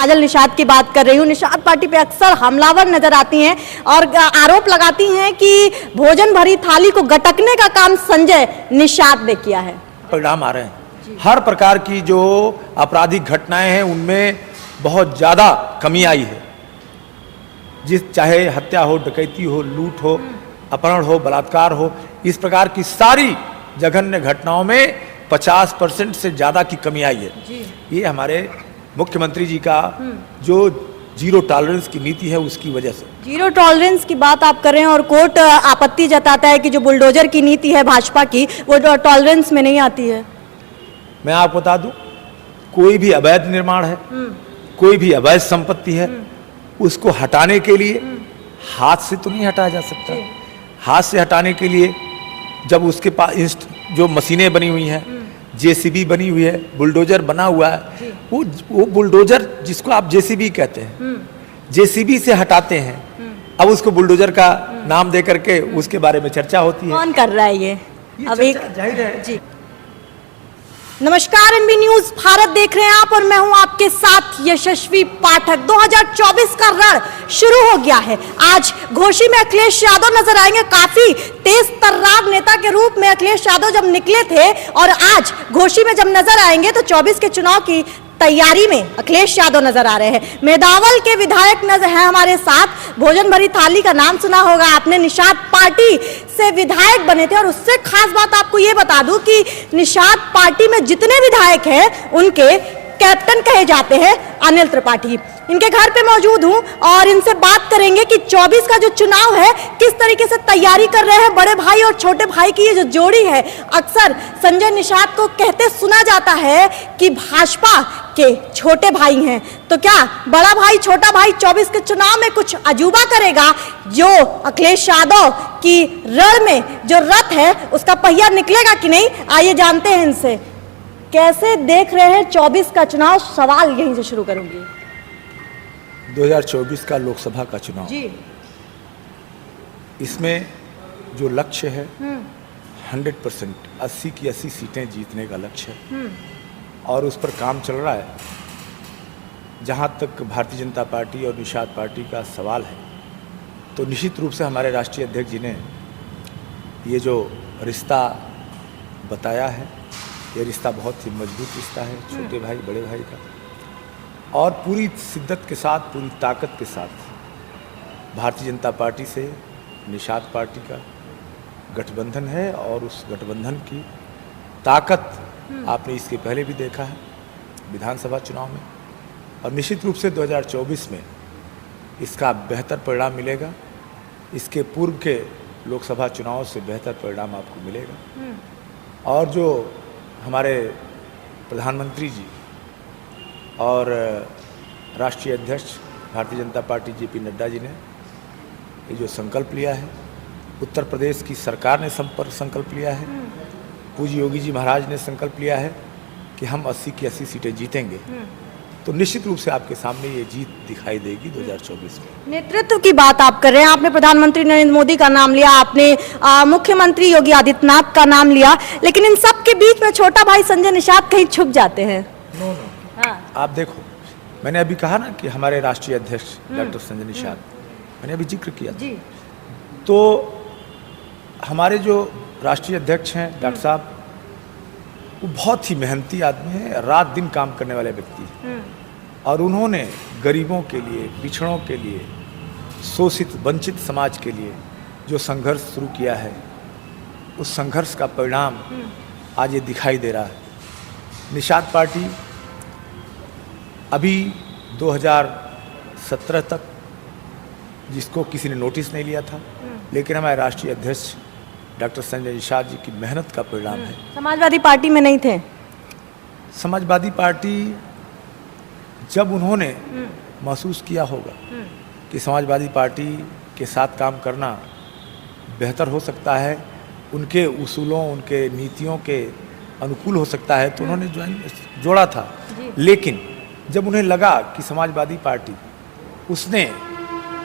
काजल निषाद की बात कर रही हूँ। निषाद पार्टी पे अक्सर हमलावर नजर आती हैं और आरोप लगाती हैं कि भोजन भरी थाली को गटकने का काम संजय निषाद ने किया है। परिणाम आ रहे हैं, हर प्रकार की जो आपराधिक घटनाएं हैं उनमें बहुत ज्यादा कमी आई है। चाहे हत्या हो, डकैती हो, लूट हो, अपहरण हो, बलात्कार हो, इस प्रकार की सारी जघन्य घटनाओं में 50% से ज्यादा की कमी आई है। ये हमारे मुख्यमंत्री जी का जो जीरो टॉलरेंस की नीति है उसकी वजह से। जीरो टॉलरेंस की बात आप कर रहे हैं और कोर्ट आपत्ति जताता है कि जो बुलडोजर की नीति है भाजपा की वो टॉलरेंस में नहीं आती है। मैं आपको बता दूं, कोई भी अवैध निर्माण है, कोई भी अवैध संपत्ति है, उसको हटाने के लिए हाथ से तो नहीं हटाया जा सकता। हाथ से हटाने के लिए जब उसके पास जो मशीनें बनी हुई हैं, जेसीबी बनी हुई है, बुलडोजर बना हुआ है, वो बुलडोजर जिसको आप जेसीबी कहते हैं, जेसीबी से हटाते हैं। अब उसको बुलडोजर का नाम दे करके उसके बारे में चर्चा होती है। कौन कर रहा है ये अब एक जाहिर है जी। नमस्कार, एनबी न्यूज भारत देख रहे हैं आप और मैं हूं आपके साथ यशस्वी पाठक। 2024 का रण शुरू हो गया है। आज घोषी में अखिलेश यादव नजर आएंगे। काफी तेज तर्रार नेता के रूप में अखिलेश यादव जब निकले थे और आज घोषी में जब नजर आएंगे तो 24 के चुनाव की तैयारी में अखिलेश यादव नजर आ रहे हैं। मेदावल के विधायक नजर हैं हमारे साथ। भोजन भरी थाली का नाम सुना होगा आपने, निषाद पार्टी से विधायक बने थे और उससे खास बात आपको ये बता दूं कि निषाद पार्टी में जितने विधायक हैं उनके कैप्टन कहे जाते हैं अनिल त्रिपाठी। इनके घर पे मौजूद हूं और इनसे बात करेंगे कि 24 का जो चुनाव है किस तरीके से तैयारी कर रहे हैं। बड़े भाई और छोटे भाई की ये जो जोड़ी है, अक्सर संजय निषाद को कहते सुना जाता है कि भाजपा के छोटे भाई हैं। तो क्या बड़ा भाई छोटा भाई 24 के चुनाव में कुछ अजूबा करेगा? जो अखिलेश यादव की रण में जो रथ है उसका पहिया निकलेगा कि नहीं? आइए जानते हैं इनसे। कैसे देख रहे हैं 24 का चुनाव? सवाल यहीं से शुरू करूंगी। 2024 का लोकसभा का चुनाव जी, इसमें जो लक्ष्य है 100% 80 की 80 सीटें जीतने का लक्ष्य है और उस पर काम चल रहा है। जहां तक भारतीय जनता पार्टी और निषाद पार्टी का सवाल है तो निश्चित रूप से हमारे राष्ट्रीय अध्यक्ष जी ने ये जो रिश्ता बताया है, ये रिश्ता बहुत ही मजबूत रिश्ता है, छोटे भाई बड़े भाई का, और पूरी शिद्दत के साथ, पूरी ताकत के साथ भारतीय जनता पार्टी से निषाद पार्टी का गठबंधन है और उस गठबंधन की ताकत आपने इसके पहले भी देखा है विधानसभा चुनाव में और निश्चित रूप से 2024 में इसका बेहतर परिणाम मिलेगा। इसके पूर्व के लोकसभा चुनाव से बेहतर परिणाम आपको मिलेगा। और जो हमारे प्रधानमंत्री जी और राष्ट्रीय अध्यक्ष भारतीय जनता पार्टी जेपी नड्डा जी ने ये जो संकल्प लिया है, उत्तर प्रदेश की सरकार ने संकल्प लिया है, पूज्य योगी जी महाराज ने संकल्प लिया है कि हम 80 की 80 सीटें जीतेंगे, तो निश्चित रूप से आपके सामने ये जीत दिखाई देगी 2024 में। नेतृत्व की बात आप कर रहे हैं। आपने प्रधानमंत्री नरेंद्र मोदी का नाम लिया, आपने मुख्यमंत्री योगी आदित्यनाथ का नाम लिया, लेकिन इन सब के बीच में छोटा भाई संजय निषाद कहीं छुप जाते हैं। हाँ। आप देखो, मैंने अभी कहा ना कि हमारे राष्ट्रीय अध्यक्ष डॉक्टर संजय निषाद, मैंने अभी जिक्र किया जी। तो हमारे जो राष्ट्रीय अध्यक्ष हैं डॉक्टर साहब, वो बहुत ही मेहनती आदमी हैं, रात दिन काम करने वाले व्यक्ति हैं और उन्होंने गरीबों के लिए, पिछड़ों के लिए, शोषित वंचित समाज के लिए जो संघर्ष शुरू किया है, उस संघर्ष का परिणाम आज ये दिखाई दे रहा है। निषाद पार्टी अभी 2017 तक जिसको किसी ने नोटिस नहीं लिया था, लेकिन हमारे राष्ट्रीय अध्यक्ष डॉक्टर संजय निषाद जी की मेहनत का परिणाम है। समाजवादी पार्टी में नहीं थे। समाजवादी पार्टी जब उन्होंने महसूस किया होगा कि समाजवादी पार्टी के साथ काम करना बेहतर हो सकता है, उनके उसूलों, उनके नीतियों के अनुकूल हो सकता है, तो उन्होंने जोड़ा था। लेकिन जब उन्हें लगा कि समाजवादी पार्टी उसने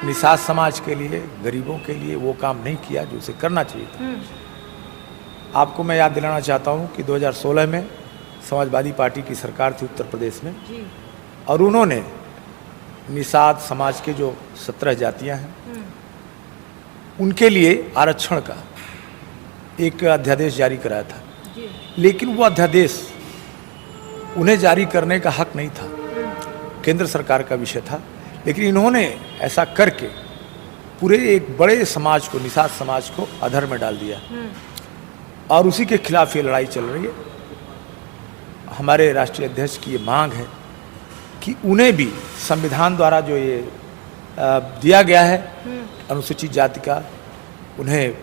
निषाद समाज के लिए, गरीबों के लिए वो काम नहीं किया जो उसे करना चाहिए था। आपको मैं याद दिलाना चाहता हूँ कि 2016 में समाजवादी पार्टी की सरकार थी उत्तर प्रदेश में और उन्होंने निषाद समाज के जो 17 जातियां हैं उनके लिए आरक्षण का एक अध्यादेश जारी कराया था, लेकिन वो अध्यादेश उन्हें जारी करने का हक नहीं था, केंद्र सरकार का विषय था। लेकिन इन्होंने ऐसा करके पूरे एक बड़े समाज को, निषाद समाज को अधर में डाल दिया और उसी के खिलाफ ये लड़ाई चल रही है। हमारे राष्ट्रीय अध्यक्ष की ये मांग है कि उन्हें भी संविधान द्वारा जो ये दिया गया है अनुसूचित जाति का, उन्हें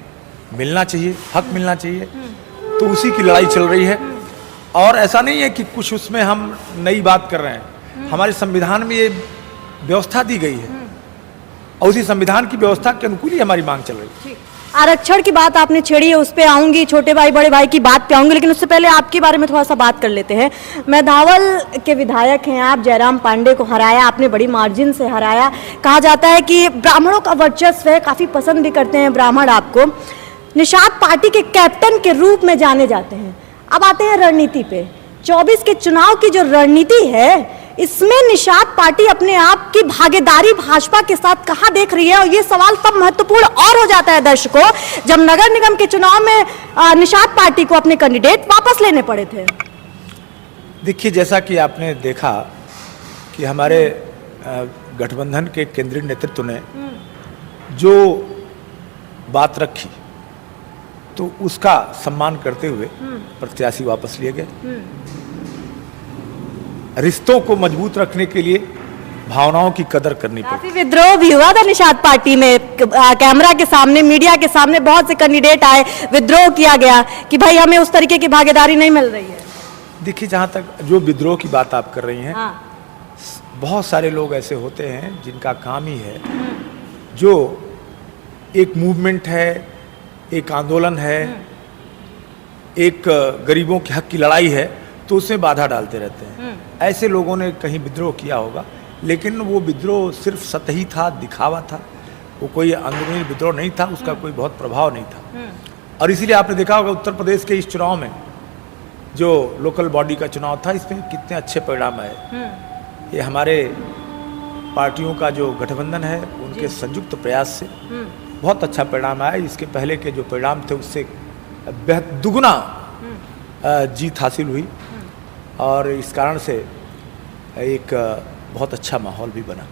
मिलना चाहिए, हक मिलना चाहिए। तो उसी की लड़ाई चल रही है। और ऐसा नहीं है कि कुछ उसमें हम नई बात कर रहे हैं, हमारे संविधान में ये व्यवस्था दी गई है और उसी संविधान की व्यवस्था के अनुकूल ही हमारी मांग चल रही है। आरक्षण की बात आपने छेड़ी है, उस पे आऊंगी, छोटे भाई बड़े भाई की बात पे आऊंगी, लेकिन उससे पहले आपके बारे में थोड़ा सा बात कर लेते हैं। मेधावल के विधायक हैं आप, जयराम पांडे को हराया आपने, बड़ी मार्जिन से हराया। कहा जाता है कि ब्राह्मणों का वर्चस्व है, काफी पसंद भी करते हैं ब्राह्मण आपको। निषाद पार्टी के कैप्टन के रूप में जाने जाते हैं। अब आते हैं रणनीति पे। 24 के चुनाव की जो रणनीति है, इसमें निषाद पार्टी अपने आप की भागीदारी भाजपा के साथ कहां देख रही है? और ये सवाल तब महत्वपूर्ण और हो जाता है दर्शकों, जब नगर निगम के चुनाव में निषाद पार्टी को अपने कैंडिडेट वापस लेने पड़े थे। देखिए, जैसा कि आपने देखा कि हमारे गठबंधन के केंद्रीय नेतृत्व ने जो बात रखी, तो उसका सम्मान करते हुए प्रत्याशी वापस लिए गए। रिश्तों को मजबूत रखने के लिए भावनाओं की कदर करनी पड़ी। काफी विद्रोह भी हुआ था निषाद पार्टी में, कैमरा के सामने, मीडिया के सामने बहुत से कैंडिडेट आए, विद्रोह किया गया कि भाई हमें उस तरीके की भागीदारी नहीं मिल रही है। देखिए, जहां तक जो विद्रोह की बात आप कर रही हैं, हाँ। बहुत सारे लोग ऐसे होते हैं जिनका काम ही है, जो एक मूवमेंट है, एक आंदोलन है, एक गरीबों के हक की लड़ाई है, तो उसमें बाधा डालते रहते हैं। ऐसे लोगों ने कहीं विद्रोह किया होगा, लेकिन वो विद्रोह सिर्फ सतही था, दिखावा था, वो कोई अंदरूनी विद्रोह नहीं था, उसका कोई बहुत प्रभाव नहीं था। और इसीलिए आपने देखा होगा उत्तर प्रदेश के इस चुनाव में, जो लोकल बॉडी का चुनाव था, इसमें कितने अच्छे परिणाम आए। ये हमारे पार्टियों का जो गठबंधन है, उनके संयुक्त प्रयास से बहुत अच्छा परिणाम आया। इसके पहले के जो परिणाम थे, उससे बेहद दुगुना जीत हासिल हुई और इस कारण से एक बहुत अच्छा माहौल भी बना।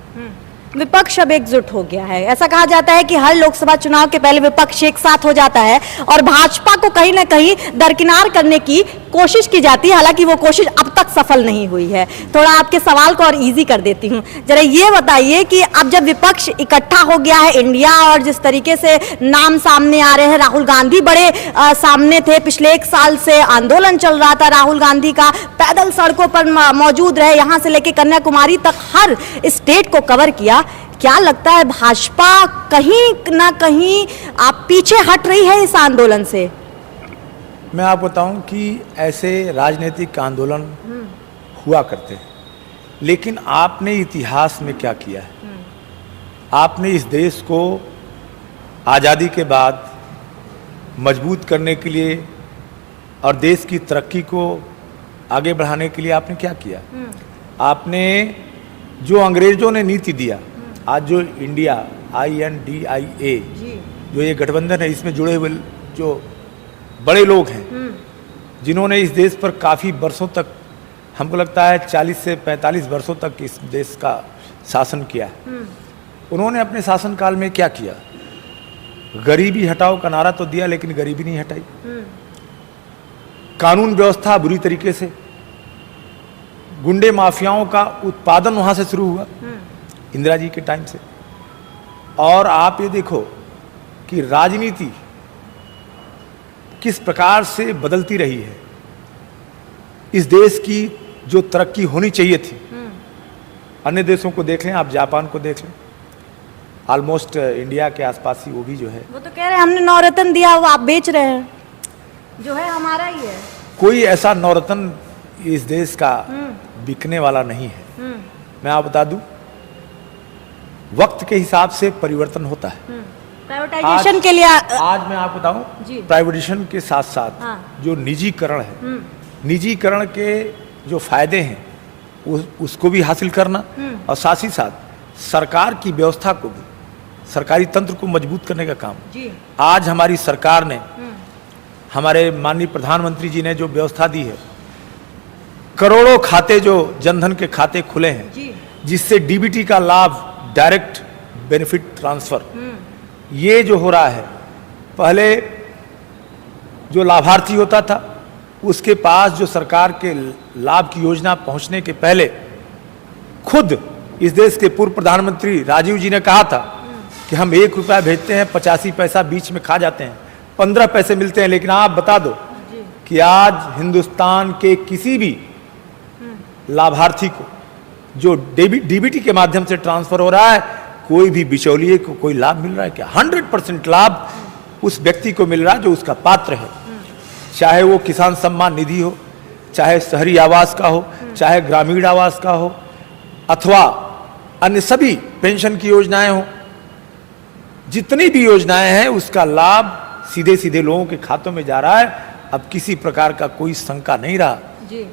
विपक्ष अब एकजुट हो गया है। ऐसा कहा जाता है कि हर लोकसभा चुनाव के पहले विपक्ष एक साथ हो जाता है और भाजपा को कहीं ना कहीं दरकिनार करने की कोशिश की जाती है, हालांकि वो कोशिश अब तक सफल नहीं हुई है। थोड़ा आपके सवाल को और इजी कर देती हूँ, जरा ये बताइए कि अब जब विपक्ष इकट्ठा हो गया है इंडिया, और जिस तरीके से नाम सामने आ रहे हैं, राहुल गांधी बड़े सामने थे, पिछले 1 साल से आंदोलन चल रहा था राहुल गांधी का, पैदल सड़कों पर मौजूद रहे, यहाँ से लेकर कन्याकुमारी तक हर स्टेट को कवर किया। क्या लगता है भाजपा कहीं ना कहीं आप पीछे हट रही है इस आंदोलन से? मैं आपको बताऊं कि ऐसे राजनीतिक आंदोलन हुआ करते हैं, लेकिन आपने इतिहास में क्या किया है? आपने इस देश को आज़ादी के बाद मजबूत करने के लिए और देश की तरक्की को आगे बढ़ाने के लिए आपने क्या किया? आपने जो अंग्रेजों ने नीति दिया, आज जो इंडिया INDIA जो ये गठबंधन है, इसमें जुड़े हुए जो बड़े लोग हैं, जिन्होंने इस देश पर काफ़ी वर्षों तक, हमको लगता है 40 से 45 वर्षों तक इस देश का शासन किया है, उन्होंने अपने शासनकाल में क्या किया? गरीबी हटाओ का नारा तो दिया, लेकिन गरीबी नहीं हटाई। कानून व्यवस्था बुरी तरीके से, गुंडे माफियाओं का उत्पादन वहां से शुरू हुआ इंदिरा जी के टाइम से। और आप ये देखो कि राजनीति किस प्रकार से बदलती रही है। इस देश की जो तरक्की होनी चाहिए थी, अन्य देशों को देख लें, आप जापान को देख लें, ऑलमोस्ट इंडिया के आसपास ही वो भी जो है, वो तो कह रहे हैं हमने नवरत्न दिया, वो आप बेच रहे हैं, जो है हमारा ही है। कोई ऐसा नवरत्न इस देश का बिकने वाला नहीं है। मैं आप बता दूं, वक्त के हिसाब से परिवर्तन होता है। प्राइवेटाइजेशन के लिए आज मैं आपको बताऊं, प्राइवेटाइजेशन के साथ साथ जो निजीकरण है, निजीकरण के जो फायदे हैं उसको भी हासिल करना, और साथ ही साथ सरकार की व्यवस्था को भी, सरकारी तंत्र को मजबूत करने का काम जी। आज हमारी सरकार ने, हमारे माननीय प्रधानमंत्री जी ने जो व्यवस्था दी है, करोड़ों खाते जो जनधन के खाते खुले हैं, जिससे डीबीटी का लाभ, डायरेक्ट बेनिफिट ट्रांसफर, ये जो हो रहा है, पहले जो लाभार्थी होता था उसके पास जो सरकार के लाभ की योजना पहुंचने के पहले खुद इस देश के पूर्व प्रधानमंत्री राजीव जी ने कहा था कि हम 1 रुपया भेजते हैं, 85 पैसा बीच में खा जाते हैं, 15 पैसे मिलते हैं। लेकिन आप बता दो कि आज हिंदुस्तान के किसी भी लाभार्थी को जो डीबीटी के माध्यम से ट्रांसफर हो रहा है, कोई भी बिचौलिए को कोई लाभ मिल रहा है क्या? 100% लाभ उस व्यक्ति को मिल रहा है जो उसका पात्र है, चाहे वो किसान सम्मान निधि हो, चाहे शहरी आवास का हो, चाहे ग्रामीण आवास का हो, अथवा अन्य सभी पेंशन की योजनाएं हो, जितनी भी योजनाएं हैं उसका लाभ सीधे सीधे लोगों के खातों में जा रहा है। अब किसी प्रकार का कोई शंका नहीं रहा जी।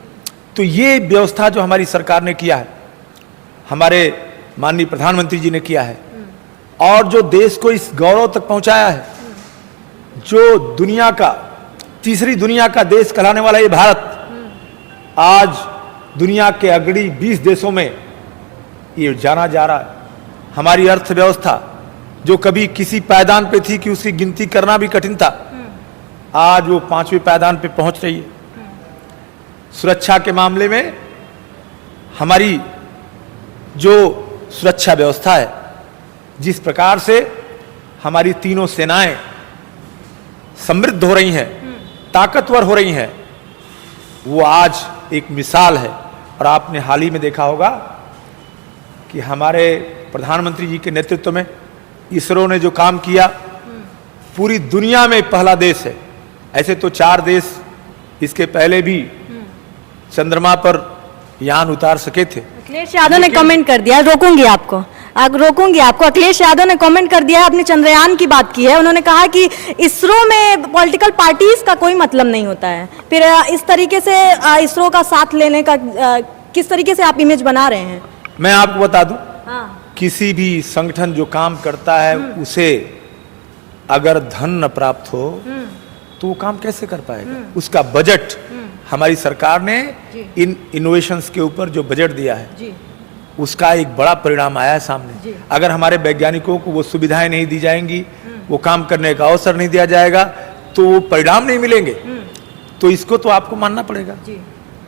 तो ये व्यवस्था जो हमारी सरकार ने किया है, हमारे माननीय प्रधानमंत्री जी ने किया है, और जो देश को इस गौरव तक पहुंचाया है, जो दुनिया का, तीसरी दुनिया का देश कहलाने वाला ये भारत आज दुनिया के अग्रणी 20 देशों में ये जाना जा रहा है। हमारी अर्थव्यवस्था जो कभी किसी पायदान पे थी कि उसकी गिनती करना भी कठिन था, आज वो 5वें पायदान पे पहुंच रही है। सुरक्षा के मामले में हमारी जो सुरक्षा व्यवस्था है, जिस प्रकार से हमारी तीनों सेनाएं समृद्ध हो रही हैं, ताकतवर हो रही हैं, वो आज एक मिसाल है। और आपने हाल ही में देखा होगा कि हमारे प्रधानमंत्री जी के नेतृत्व में इसरो ने जो काम किया, पूरी दुनिया में पहला देश है। ऐसे तो 4 देश इसके पहले भी चंद्रमा पर यान उतार सके थे। अखिलेश यादव ने कमेंट कर दिया, रोकूंगी आपको। अखिलेश यादव ने कमेंट कर दिया है, अपने चंद्रयान की बात की है। उन्होंने कहा कि इसरो में पॉलिटिकल पार्टीज का कोई मतलब नहीं होता है। फिर इस तरीके से इसरो का साथ लेने का किस तरीके से आप इमेज बना रहे हैं? मैं आपको बता दूं, हाँ। किसी भी संगठन जो काम करता है उसे अगर धन न प्राप्त हो तो वो काम कैसे कर पाएगा? उसका बजट हमारी सरकार ने इन इनोवेशंस के ऊपर जो बजट दिया है जी। उसका एक बड़ा परिणाम आया है सामने। अगर हमारे वैज्ञानिकों को वो सुविधाएं नहीं दी जाएंगी, वो काम करने का अवसर नहीं दिया जाएगा, तो वो परिणाम नहीं मिलेंगे। तो इसको तो आपको मानना पड़ेगा जी।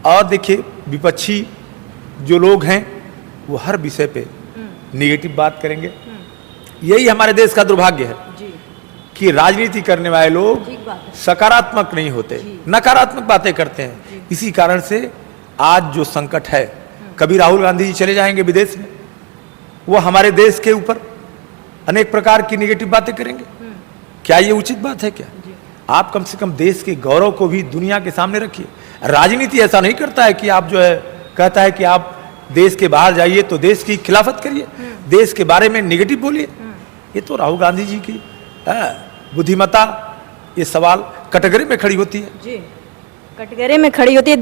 और देखिए, विपक्षी जो लोग हैं वो हर विषय पे नेगेटिव बात करेंगे। यही हमारे देश का दुर्भाग्य है जी। कि राजनीति करने वाले लोग ठीक बात है। सकारात्मक नहीं होते, नकारात्मक बातें करते हैं। इसी कारण से आज जो संकट है, कभी राहुल गांधी जी चले जाएंगे विदेश में, वो हमारे देश के ऊपर अनेक प्रकार की नेगेटिव बातें करेंगे। क्या ये उचित बात है? क्या आप कम से कम देश के गौरव को भी दुनिया के सामने रखिए। राजनीति ऐसा नहीं करता है कि आप जो है कहता है कि आप देश के बाहर जाइए तो देश की खिलाफत करिए, देश के बारे में नेगेटिव बोलिए। ये तो राहुल गांधी जी की बुद्धिमत्ता, ये सवाल कटघरे में खड़ी होती है जी, कटघरे में खड़ी होती है।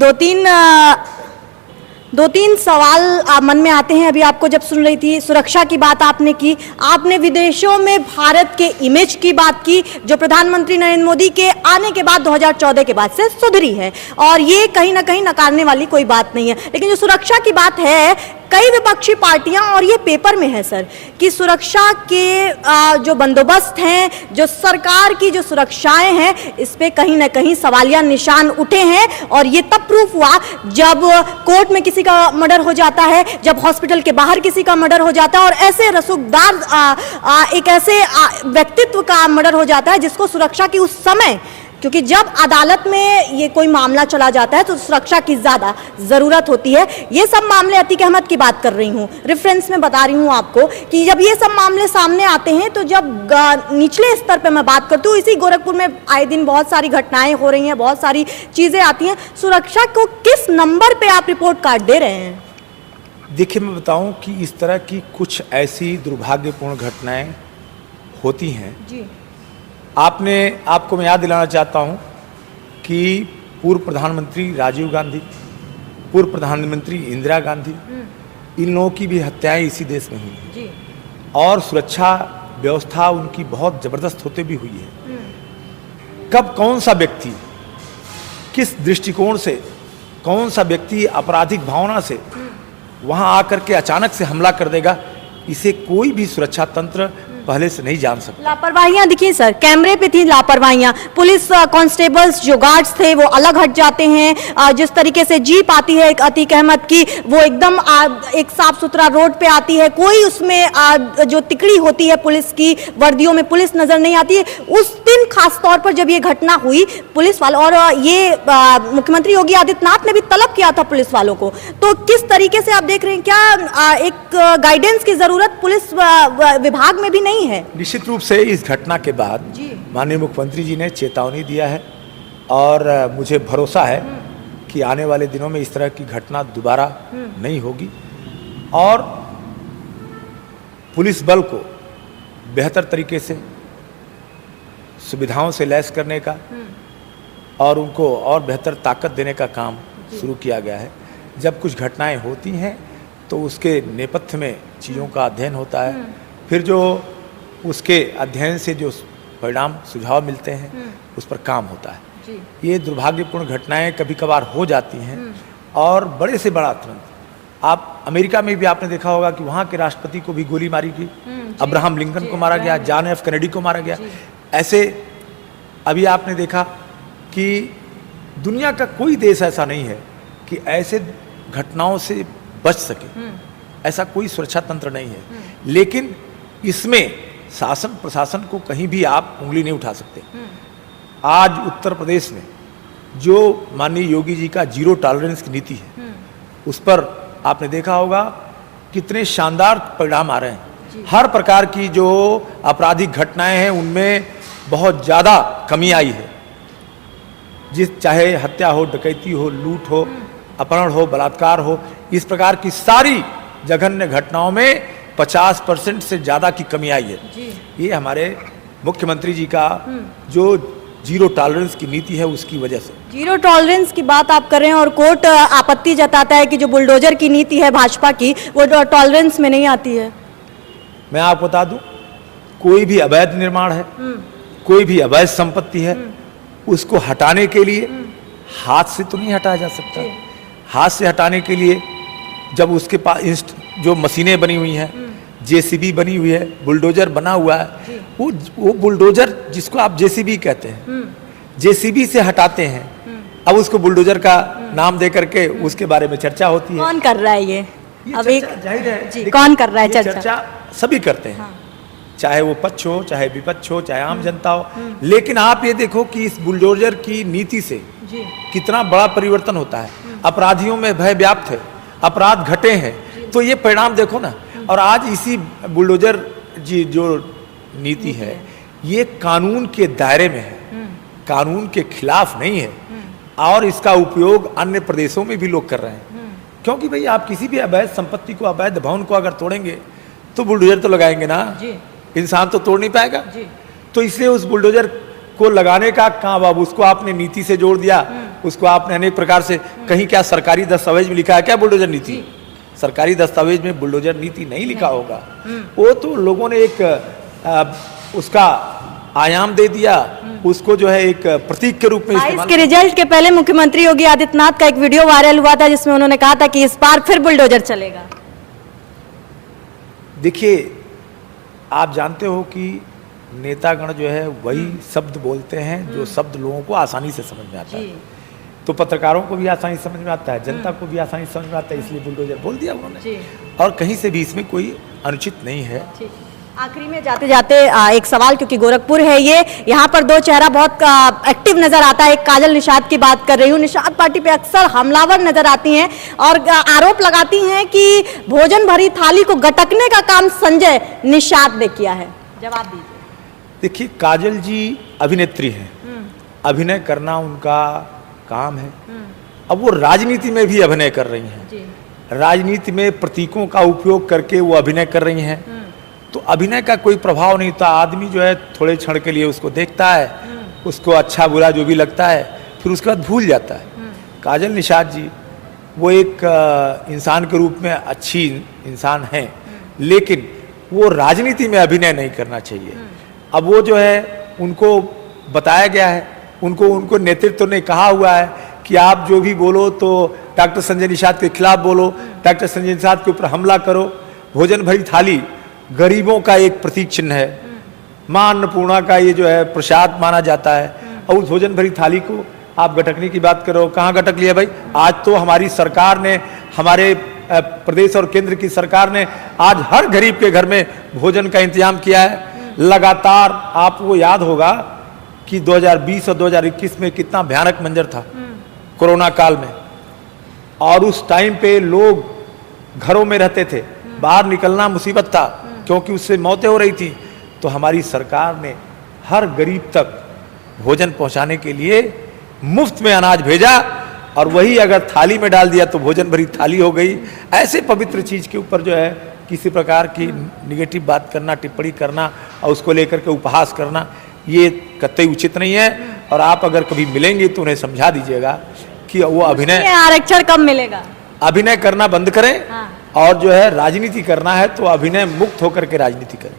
दो तीन सवाल मन में आते हैं। अभी आपको जब सुन रही थी, सुरक्षा की बात आपने की, आपने विदेशों में भारत के इमेज की बात की, जो प्रधानमंत्री नरेंद्र मोदी के आने के बाद 2014 के बाद से सुधरी है, और ये कहीं ना कहीं नकारने वाली कोई बात नहीं है। लेकिन जो सुरक्षा की बात है, कई विपक्षी पार्टियां, और ये पेपर में है सर, कि सुरक्षा के जो बंदोबस्त हैं, जो सरकार की जो सुरक्षाएं हैं, इस पे कहीं ना कहीं सवालिया निशान उठे हैं। और ये तब प्रूफ हुआ जब कोर्ट में किसी का मर्डर हो जाता है, जब हॉस्पिटल के बाहर किसी का मर्डर हो जाता है, और ऐसे रसूखदार एक ऐसे व्यक्तित्व का मर्डर हो जाता है जिसको सुरक्षा की उस समय, क्योंकि जब अदालत में ये कोई मामला चला जाता है तो सुरक्षा की ज्यादा जरूरत होती है। ये सब मामले अतीक अहमद की बात कर रही हूँ, रेफरेंस में बता रही हूँ आपको, कि जब ये सब मामले सामने आते हैं, तो जब निचले स्तर पे मैं बात करती हूँ, इसी गोरखपुर में आए दिन बहुत सारी घटनाएं हो रही हैं, बहुत सारी चीजें आती हैं, सुरक्षा को किस नंबर पे आप रिपोर्ट कार्ड दे रहे हैं? देखिए, मैं बताऊं कि इस तरह की कुछ ऐसी दुर्भाग्यपूर्ण घटनाएं होती हैं जी। आपको मैं याद दिलाना चाहता हूं कि पूर्व प्रधानमंत्री राजीव गांधी, पूर्व प्रधानमंत्री इंदिरा गांधी, इन लोगों की भी हत्याएं इसी देश में हुई। और सुरक्षा व्यवस्था उनकी बहुत जबरदस्त होते भी हुई है। कब कौन सा व्यक्ति किस दृष्टिकोण से, कौन सा व्यक्ति आपराधिक भावना से वहां आकर के अचानक से हमला कर देगा, इसे कोई भी सुरक्षा तंत्र पहले से नहीं जान सकता। लापरवाहियां दिखी सर, कैमरे पे थी लापरवाहियां, पुलिस कांस्टेबल्स जो गार्ड्स थे वो अलग हट जाते हैं। जिस तरीके से जीप आती है एक अतीक अहमद की, वो एकदम एक साफ सुथरा रोड पे आती है, कोई उसमें जो तिकड़ी होती है पुलिस की वर्दियों में पुलिस नजर नहीं आती है। उस दिन खास तौर पर जब ये घटना हुई, पुलिस वालों और ये मुख्यमंत्री योगी आदित्यनाथ ने भी तलब किया था पुलिस वालों को, तो किस तरीके से आप देख रहे हैं, क्या एक गाइडेंस की जरूरत पुलिस विभाग में भी नहीं है? निश्चित रूप से इस घटना के बाद माननीय मुख्यमंत्री जी ने चेतावनी दिया है और मुझे भरोसा है कि आने वाले दिनों में इस तरह की घटना दोबारा नहीं होगी और पुलिस बल को बेहतर तरीके से सुविधाओं से लैस करने का और उनको और बेहतर ताकत देने का काम शुरू किया गया है। जब कुछ घटनाएं होती हैं तो उसके नेपथ्य में चीज़ों का अध्ययन होता है, फिर जो उसके अध्ययन से जो परिणाम सुझाव मिलते हैं उस पर काम होता है। ये दुर्भाग्यपूर्ण घटनाएं कभी कभार हो जाती हैं और बड़े से बड़ा तुरंत, आप अमेरिका में भी आपने देखा होगा कि वहाँ के राष्ट्रपति को भी गोली मारी गई, अब्राहम लिंकन को मारा गया, जॉन एफ कैनेडी को मारा गया। ऐसे अभी आपने देखा कि दुनिया का कोई देश ऐसा नहीं है कि ऐसे घटनाओं से बच सके, ऐसा कोई सुरक्षा तंत्र नहीं है। लेकिन इसमें शासन प्रशासन को कहीं भी आप उंगली नहीं उठा सकते। आज उत्तर प्रदेश में जो माननीय योगी जी का जीरो टॉलरेंस की नीति है, उस पर आपने देखा होगा कितने शानदार परिणाम आ रहे हैं। हर प्रकार की जो आपराधिक घटनाएं हैं उनमें बहुत ज़्यादा कमी आई है। चाहे हत्या हो, डकैती हो, लूट हो, अपहरण हो, बलात्कार हो, इस प्रकार की सारी जघन्य घटनाओं में 50% से ज़्यादा की कमी आई है। ये हमारे मुख्यमंत्री जी का जो जीरो टॉलरेंस की नीति है उसकी वजह से। जीरो टॉलरेंस की बात आप कर रहे हैं और कोर्ट आपत्ति जताता है कि जो बुलडोजर की नीति है भाजपा की वो टॉलरेंस में नहीं आती है। मैं आपको बता दूं, कोई भी अवैध निर्माण है, कोई भी अवैध संपत्ति है, उसको हटाने के लिए हाथ से तो नहीं हटाया जा सकता। हाथ से हटाने के लिए जब उसके पास जो मशीनें बनी हुई हैं, जेसीबी बनी हुई है, बुलडोजर बना हुआ है, वो बुलडोजर जिसको आप जेसीबी कहते हैं, जेसीबी से हटाते हैं। अब उसको बुलडोजर का नाम दे करके उसके बारे में चर्चा होती है। कौन कर रहा है ये अब एक जाहिर है कौन कर रहा है चर्चा? सभी करते हैं, चाहे वो पक्ष हो, चाहे विपक्ष हो, चाहे आम जनता हो। लेकिन आप ये देखो कि इस बुलडोजर की नीति से कितना बड़ा परिवर्तन होता है। अपराधियों में भय व्याप्त है, अपराध घटे हैं, तो ये परिणाम देखो ना। और आज इसी बुलडोजर जी जो नीति है ये कानून के दायरे में है, कानून के खिलाफ नहीं है और इसका उपयोग अन्य प्रदेशों में भी लोग कर रहे हैं। क्योंकि भाई आप किसी भी अवैध संपत्ति को, अवैध भवन को अगर तोड़ेंगे तो बुलडोजर तो लगाएंगे ना, इंसान तो तोड़ नहीं पाएगा। तो इसलिए उस बुलडोजर को लगाने का काम, अब उसको आपने नीति से जोड़ दिया, उसको आपने अनेक प्रकार से, कहीं क्या सरकारी दस्तावेज में लिखा है क्या बुलडोजर नीति? सरकारी दस्तावेज में बुलडोजर नीति नहीं लिखा होगा। वो तो लोगों ने एक उसका आयाम दे दिया, उसको जो है एक प्रतीक के रूप में इस्तेमाल। इसके रिजल्ट के पहले मुख्यमंत्री योगी आदित्यनाथ का एक वीडियो वायरल हुआ था जिसमें उन्होंने कहा था कि इस बार फिर बुलडोजर चलेगा। देखिए, आप जानते हो कि नेतागण जो है वही शब्द बोलते हैं जो शब्द लोगों को आसानी से समझ में आता है। तो पत्रकारों को भी आसानी से समझ में आता है, जनता को भी आसानी से समझ में आता है, इसलिए बुलडोजर बोल दिया उन्होंने। और कहीं से भी इसमें कोई अनुचित नहीं है। आखिरी में जाते जाते एक सवाल, क्योंकि गोरखपुर है ये, यहाँ पर दो चेहरा बहुत एक्टिव नजर आता है। एक काजल निषाद की बात कर रही हूँ। निषाद पार्टी पे अक्सर हमलावर नजर आती हैं और आरोप लगाती हैं कि भोजन भरी थाली को गटकने का काम संजय निषाद ने किया है। जवाब दीजिए। देखिए, काजल जी अभिनेत्री हैं, अभिनय करना उनका काम है। अब वो राजनीति में भी अभिनय कर रही हैं, राजनीति में प्रतीकों का उपयोग करके वो अभिनय कर रही हैं। तो अभिनय का कोई प्रभाव नहीं था। आदमी जो है थोड़े क्षण के लिए उसको देखता है, उसको अच्छा बुरा जो भी लगता है, फिर उसके बाद भूल जाता है। काजल निषाद जी वो एक इंसान के रूप में अच्छी इंसान हैं, लेकिन वो राजनीति में अभिनय नहीं करना चाहिए। अब वो जो है उनको बताया गया है, उनको नेतृत्व ने कहा हुआ है कि आप जो भी बोलो तो डॉक्टर संजय निषाद के खिलाफ बोलो, डॉक्टर संजय निषाद के ऊपर हमला करो। भोजन भरी थाली गरीबों का एक प्रतीक चिन्ह है, मां अन्नपूर्णा का ये जो है प्रसाद माना जाता है, और उस भोजन भरी थाली को आप गटकने की बात करो, कहाँ गटक लिया भाई? आज तो हमारी सरकार ने, हमारे प्रदेश और केंद्र की सरकार ने आज हर गरीब के घर में भोजन का इंतजाम किया है लगातार। आपको याद होगा कि 2020 और 2021 में कितना भयानक मंजर था कोरोना काल में, और उस टाइम पे लोग घरों में रहते थे, बाहर निकलना मुसीबत था क्योंकि उससे मौतें हो रही थी। तो हमारी सरकार ने हर गरीब तक भोजन पहुंचाने के लिए मुफ्त में अनाज भेजा, और वही अगर थाली में डाल दिया तो भोजन भरी थाली हो गई। ऐसे पवित्र चीज के ऊपर जो है किसी प्रकार की निगेटिव बात करना, टिप्पणी करना और उसको लेकर के उपहास करना, ये कतई उचित नहीं है। और आप अगर कभी मिलेंगे तो उन्हें समझा दीजिएगा कि वो अभिनय, आरक्षण कब मिलेगा? अभिनय करना बंद करें, और जो है राजनीति करना है तो अभिनय मुक्त होकर के राजनीति करें।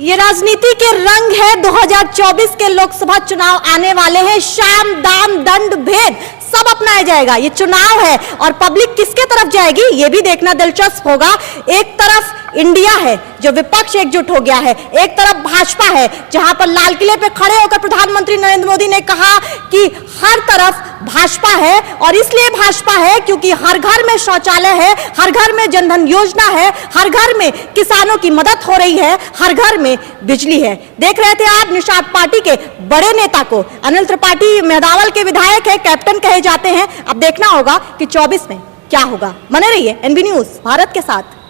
ये राजनीति के रंग है। 2024 के लोकसभा चुनाव आने वाले हैं। शाम दाम दंड भेद सब अपनाया जाएगा। ये चुनाव है और पब्लिक किसके तरफ जाएगी ये भी देखना दिलचस्प होगा। एक तरफ इंडिया है जो विपक्ष एकजुट हो गया है, एक तरफ भाजपा है जहां पर लाल किले पे खड़े होकर प्रधानमंत्री नरेंद्र मोदी ने कहा कि हर तरफ भाजपा है, और इसलिए भाजपा है क्योंकि हर घर में शौचालय है, हर घर में जनधन योजना है, हर घर में किसानों की मदद हो रही है, हर घर में बिजली है। देख रहे थे आप निषाद पार्टी के बड़े नेता को। अनिल त्रिपाठी मेहदावल के विधायक है, कैप्टन कहे जाते हैं। अब देखना होगा कि 24 में क्या होगा। बने रहिए एनबी न्यूज भारत के साथ।